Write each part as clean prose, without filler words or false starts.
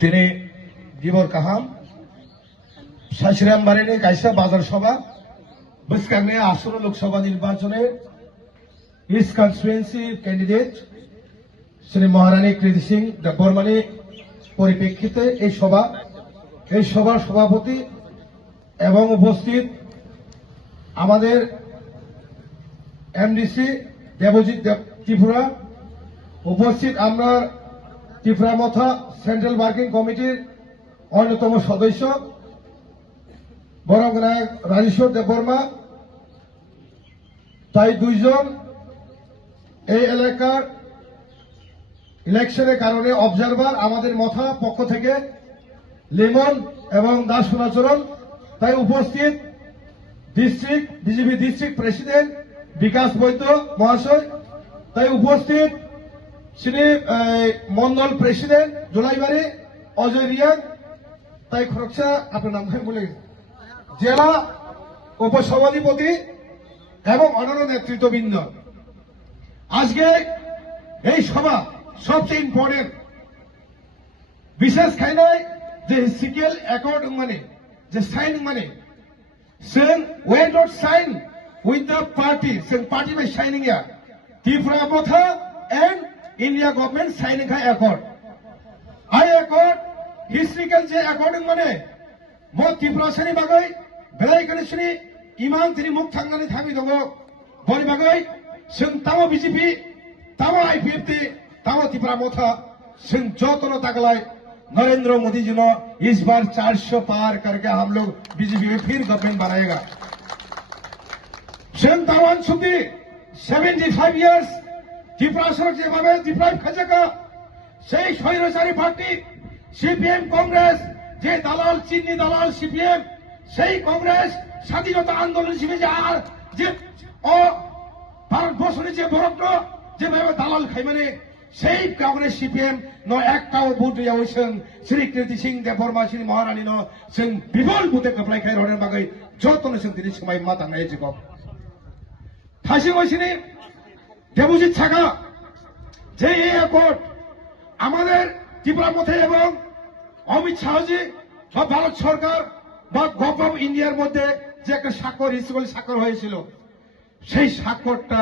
তিনি গিবর কাহাম সাইসিরামবাড়িনি কাইসা বাজার সভা বসকাংনি 18 লোকসভা নির্বাচনে ইস্ট কনস্টিটুয়েন্সি ক্যান্ডিডেট শ্রী মহারানী কৃতি সিং দেববর্মানি পরিপ্রেক্ষিতে এই সভার সভাপতি এবং উপস্থিত আমাদের এমডিসি দেবজিৎ ত্রিপুরা, উপস্থিত আমরা ত্রিপুরা মথা সেন্ট্রাল ওয়ার্কিং কমিটির অন্যতম সদস্য বরং নায়ক রাজেশ্বর দেববর্মা, তাই দুইজন এই এলাকার ইলেকশনের কারণে অবজারভার আমাদের মথা পক্ষ থেকে লিমন এবং দাস সোনাচরণ, তাই উপস্থিত বিজেপি ডিস্ট্রিক্ট প্রেসিডেন্ট বিকাশ বৈদ্য মহাশয়, তাই উপস্থিত শ্রী মন্ডল প্রেসিডেন্ট জোলাইবাড়ি অজয় রিয়াং, তাই খরকসা আপনার নাম বলে জেলা উপসভাধিপতি এবং অন্যান্য নেতৃত্ববৃন্দ। আজকে এই সভা সবচেয়ে ইম্পর্টেন্ট, বিশেষ খাইনায় যে সিকেল অ্যাকর্ড মানে যে সাইন মানে जों we not sign with the party, जों party by signing ya Tripura Motha and India government signing ka accord. I accord historical je according mane mo Tripura sani bagai belai kanisri iman tini muk thangani thami dongo bori bagai जों tamo BJP tamo IPFT tamo Tripura Motha जों jotono taglai Narendra Modi ji ने इस बार 400 पार करके हम लोग BJP में फिर government बनाएगा। सेंतावन सुधी 75 years त्रिपुरा सरकार যেভাবে ডিপ্রাইভ খাজেকা সেই স্বৈরাচারী পার্টি সিপিএম কংগ্রেস যে দালাল চিন্নি দালাল সিপিএম সেই কংগ্রেস স্বাধীনতা আন্দোলন হিসেবে যে আর যে ভারতবর্ষের যে বরত্ন যেভাবে দালাল খাই মানে সেই কংগ্রেস সিপিএম ন একটাও বুথ দিয়া হইছেন শ্রী কৃতি সিং দেববর্মা শ্রী মহারানী ন जों বিপুল বুথে কপ্লাই খাই রনের বাগৈ যতনে जों দিনে সময় মাতা নাই জীবক থাসি হইছিনি দেবজিৎ ছাগা যে এই অ্যাকর্ড আমাদের ত্রিপুরা মধ্যে এবং অমিত শাহজি বা ভারত সরকার বা গভর্নমেন্ট অফ ইন্ডিয়ার মধ্যে যে একটা স্বাক্ষর হিসেবে স্বাক্ষর হয়েছিল সেই স্বাক্ষরটা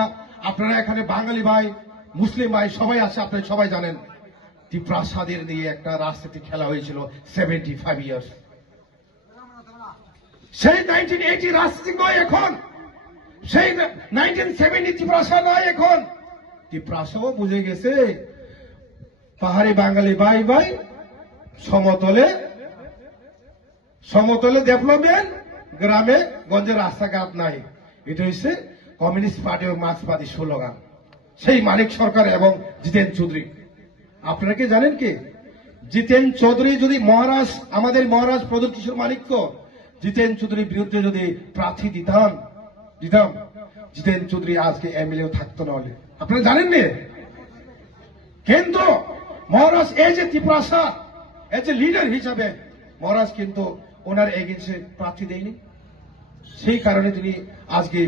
আপনারা এখানে বাঙালি ভাই মুসলিম ভাই সবাই আছে, আপনারা সবাই জানেন ত্রিপ্রাসাদের নিয়ে একটা রাজনীতি খেলা হয়েছিল 75 years। সেই 1980 রাজনীতি নয় এখন, সেই 1970 ত্রিপ্রাসা নয় এখন। ত্রিপ্রাসাও বুঝে গেছে পাহাড়ি বাঙালি ভাই ভাই সমতলে ডেভেলপমেন্ট, গ্রামে গঞ্জে রাস্তাঘাট নাই। এটা হচ্ছে কমিউনিস্ট পার্টি ও মার্ক্সবাদী স্লোগান সেই মানিক সরকার এবং জিতেন চৌধুরী। আপনারা কি জানেন কি জিতেন চৌধুরী যদি আমাদের মহারাজ প্রদীপ কিশোর মানিক্য জিতেন চৌধুরীর বিরুদ্ধে যদি প্রার্থী দিতাম জিতেন চৌধুরী আজকে এমএলএ থাকতো না হলে, আপনারা জানেন না। কিন্তু মহারাজ এই যে ত্রিপ্রাসা এই যে লিডার হিসাবে মহারাজ কিন্তু ওনার এগেন্সে প্রার্থী দেয়নি, সেই কারণে তিনি আজকে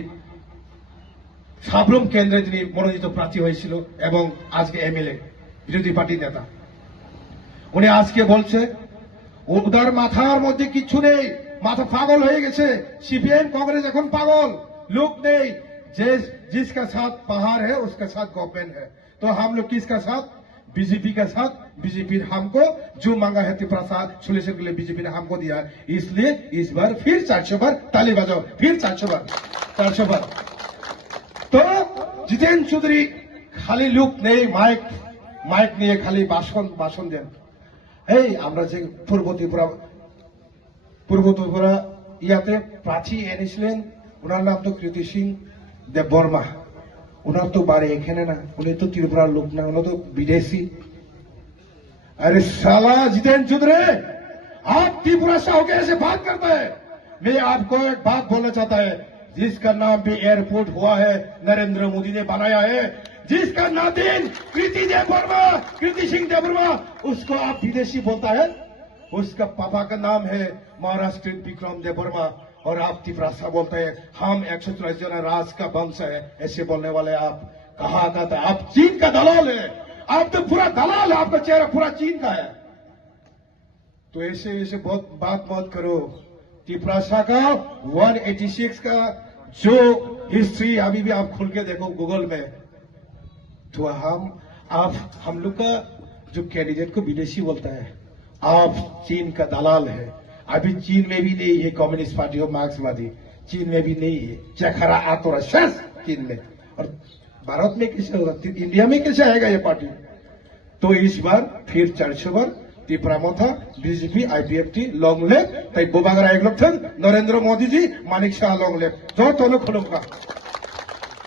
সাবরুম কেন্দ্রে তিনি মনোনীত প্রার্থী হয়েছিল এবং আজকে এমএলএ বিরোধী পার্টির নেতা। উনি আজকে বলছে ওদের মাথার মধ্যে কিছু নেই, মাথা পাগল হয়ে গেছে। সিপিএম কংগ্রেস এখন পাগল, লোক নেই। जिसका साथ पहाड़ है उसका साथ गवर्नमेंट है, तो हम लोग किसका साथ? बीजेपी का साथ। बीजेपी ने हमको जो मांगा है प्रसाद सोल्यूशन के लिए बीजेपी ने हमको दिया, इसलिए इस बार फिर 400 बार ताली बजाओ, फिर 400 बार। तो জিতেন চৌধুরী খালি লুক নেই, মাইক নিয়ে খালি ভাষণ দেন। এই আমরা যে পূর্ব ত্রিপুরা ইয়াতে প্রার্থী এনেছিলেন, ওনার নাম তো কৃতি সিং দেববর্মা। ওনার তো বাড়ি এখানে না, উনি তো ত্রিপুরার লোক না, উনি তো বিদেশি। अरे साला जितेन चौधरी, आप त्रिपुरा से होकर ऐसे बात करता है। मैं आपको एक बात बोलना चाहता है, जिसका नाम भी एयरपोर्ट हुआ है नरेंद्र मोदी ने बनाया है, जिसका नातिन कृति सिंह देबबर्मा उसको आप विदेशी बोलता है। उसका पापा का नाम है महाराष्ट्र विक्रम देबबर्मा और आप त्रिपुरा बोलते हैं हम 143 जना राज का वंश है। ऐसे बोलने वाले आप कहा था, आप चीन का दलाल है, आप तो पूरा दलाल है, आपका चेहरा पूरा चीन का है। तो ऐसे ऐसे बहुत बात मत करो। त्रिपुरा का 186 का जो हिस्ट्री अभी भी आप खुल के देखो गूगल में, तो हम लोग का जो कैंडिडेट को विदेशी बोलता है, आप चीन का दलाल है। अभी चीन में भी नहीं है कम्युनिस्ट पार्टी और मार्क्सवादी, चीन में भी नहीं है। चखरा आतोरा शेष चीन में, और भारत में कैसे होगा, इंडिया में कैसे आएगा ये पार्टी। तो इस बार फिर 400 बार त्रिपुरा मथा बीजेपी आईपीएफटी लॉन्ग लेफ्ट तई बोबागरा एक लोग थे नरेंद्र मोदी जी मानिक शाह लॉन्ग लेफ्ट जो तो लोग खुलूंगा।